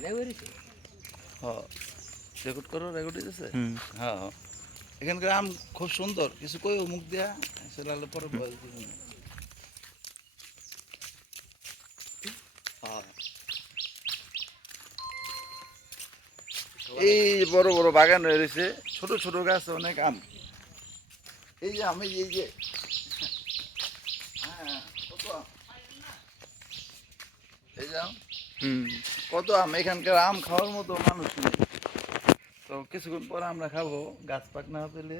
হ্যাঁ রেকর্ড করো রেকর্ড হইতেছে হ্যাঁ হ্যাঁ এখানকার আম খুব সুন্দর কিছু কইও মুখ দিয়া সেলালে পরে বয়স দিবেন হ্যাঁ এই বড় বড় বাগান হয়ে রয়েছে ছোট ছোট গাছ অনেক আম এই যে আমি এই যে হ্যাঁ কত আম এই যে আম কত আম এখানকার আম খাওয়ার মতো মানুষ নেই তো কিছুক্ষণ পরে আমরা খাবো গাছ পাক না পেলে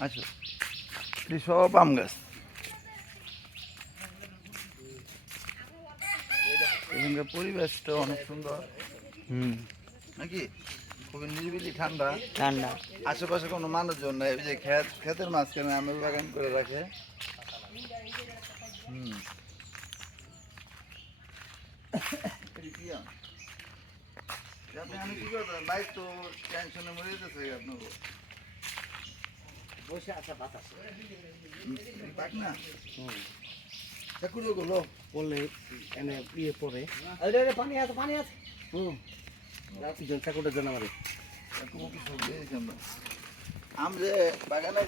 আচ্ছা এটি সব আম গাছ এখানকার পরিবেশটা অনেক সুন্দর নাকি খুবই নিরিবিলি ঠান্ডা ঠান্ডা আশেপাশে কোনো মানুষজন নাই এই যে ক্ষেতের মাঝখানে আমের বাগান করে রাখে আমি কি করবেন বাইক তো টেনশনে মরে যেতেছে আপনার বসে আসা বাতাস পাক না চাকুলো গুলো বললে এনে ইয়ে পরে পানি আছে চাকুটার জন্য আমাদের আম যে বাগানে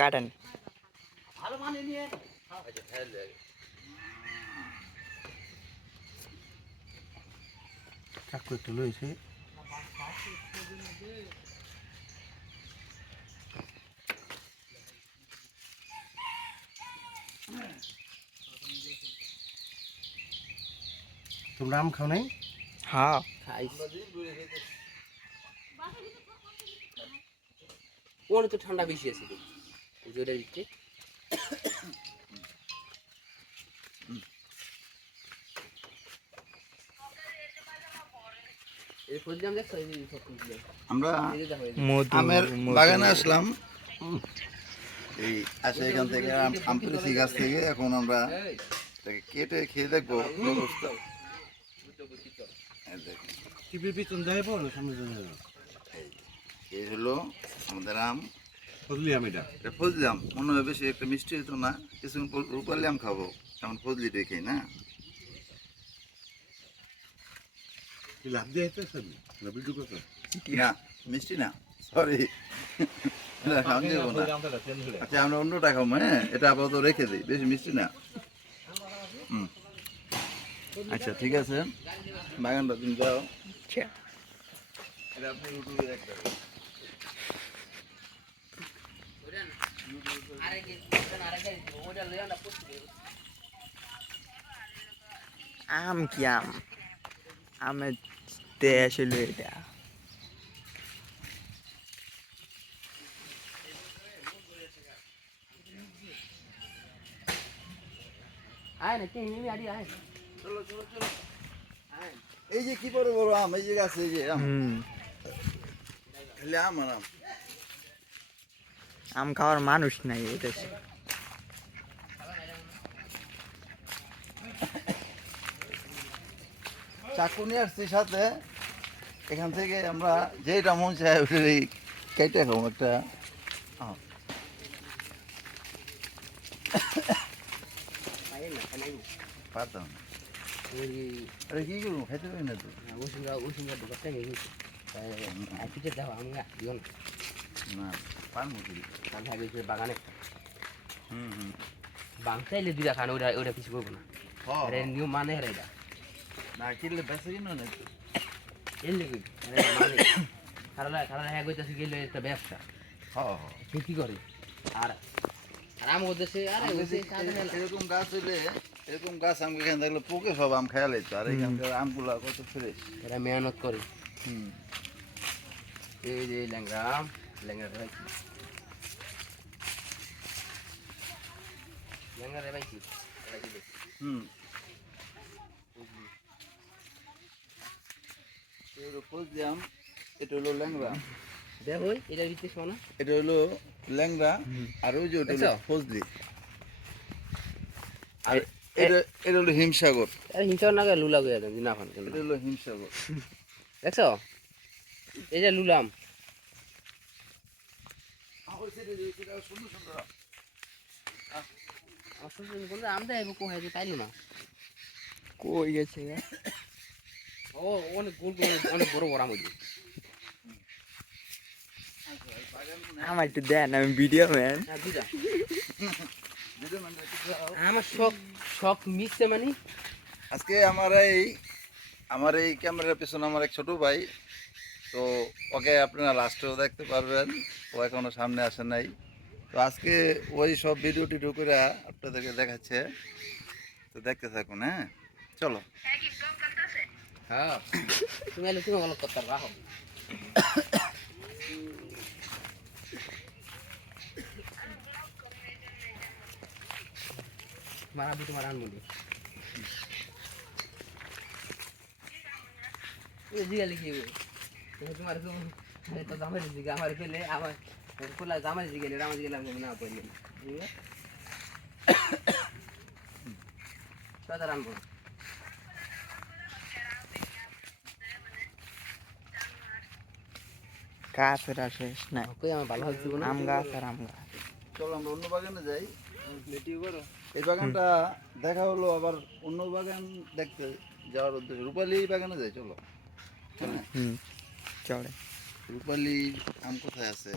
কাটেন ভালো পানি নিয়ে চাকু একটু লইছে তোমরা আম খাও নাই হ্যাঁ ওর তো ঠান্ডা বেশি আছে জোরে দিচ্ছে আমরা আমের বাগানে আসলাম এই আসে এখান থেকে আম পেরেছি গাছ থেকে এখন আমরা কেটে খেয়ে দেখবো টিভির পিছন যায় পড়ো সামনে এই হলো আমাদের আম ফজলি আম এটা ফজলি আম মনে হয় বেশি একটা মিষ্টি হতো না কিছুক্ষণ রূপালি আম খাবো এখন ফজলি দেখি না লাভ দিয়ে না ভিডিও করতে না মিষ্টি না সরি আচ্ছা আমরা অন্যটা খাবো হ্যাঁ এটা আপাতত রেখে দিই বেশি মিষ্টি না আচ্ছা ঠিক আছে বাগানটা তুমি যাও এটা আপনি ইউটিউবে দেখতে আম কি আম আমের দেশ হলো এটা এই যে কি বড় বড় আম এই যে গাছে এই যে আম আম আর আম আম খাওয়ার মানুষ নাই এটা চাকু নিয়ে আসছি সাথে এখান থেকে আমরা যেটা মন চাই ওটাই কেটে খাবো একটা পারতাম না আরে কি করবো খাইতে পারি না তো না পারবো কি বাগানে বাংচাইলে দুটা খান ওটা ওটা কিছু করবো না নিয়ম মানে এটা না কিনলে বেঁচে কিনো না তো এলে খারাপ খারাপ হ্যাঁ করতেছে গেলে একটা ব্যবসা সে কি করে আর আর আম করতেছে এরকম গাছ হইলে এরকম গাছ আম এখানে দেখলে পোকে সব আম খেয়াল হইতো আর এখানকার আমগুলো কত ফ্রেশ এরা মেহনত করে এই যে ল্যাংরা ল্যাংরা রেবাইছি ল্যাংরা রেবাইছি ফজলি আম এটা হলো ল্যাংরা দেখো এটা দিতে শোনা এটা হলো ল্যাংরা আর ওই যে ওটা হলো ফজলি আর এটা হলো হিমসাগর হিংসাও না গেলে লুলা গিয়ে না খান এটা হলো হিমসাগর দেখছো এই যে লুলাম সুন্দর সুন্দর শ্বশুর কোন আম দেয় কোথায় যে পাইলো না। কই গেছে গা? ও অনেক গোল গোল অনেক বড় বড় আম হইছে। আমার একটু দেন, আমি ভিডিও ম্যান। হ্যাঁ বুঝা ভিডিও মানে একটু দাও। আমার শখ শখ মিশছে মানে আজকে আমার এই ক্যামেরার পেছনে আমার এক ছোট ভাই, তো ওকে আপনারা লাস্টেও দেখতে পারবেন, ও এখনো সামনে আসে নাই। তো আজকে ওই সব ভিডিও টিডিও করে আপনাদেরকে দেখাচ্ছে, তো দেখতে থাকুন। হ্যাঁ চলো। হ্যাঁ তুমি এলে তুমি ভালো কথা রাখো। মারাবি তোমার আনমনি জিগালে কি তোমার তো জামাই জিগা আমার পেলে আমার খোলা জামাই জিগেলে আমার জিগেলে আমি না বললেন সদা আনবো গাছের শেষ নাই, কই আমার ভালো হচ্ছে না আম গাছ আর আম গাছ। চলো আমরা অন্য বাগানে যাই। এই বাগানটা দেখা হলো, আবার অন্য বাগান দেখতে যাওয়ার উদ্দেশ্যে রূপালী বাগানে যাই। চলো। হুম, চলে। রূপালী আম কোথায় আছে?